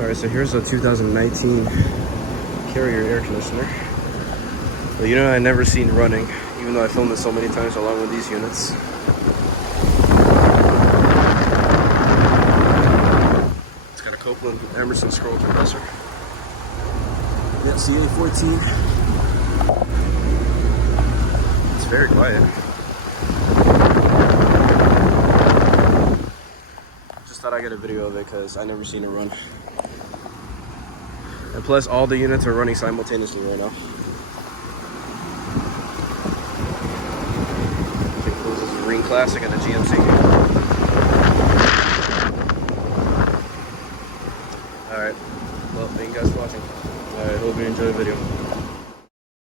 Alright, so here's a 2019 Carrier air conditioner. But you know, I never seen running, even though I filmed it so many times along with these units. It's got a Copeland Emerson scroll compressor. Yeah, CA14. It's very quiet. Just thought I'd get a video of it because I never seen it run. And plus, all the units are running simultaneously right now. This is a Rheem Classic and a GMC. Alright, well, thank you guys for watching. I hope you enjoyed the video.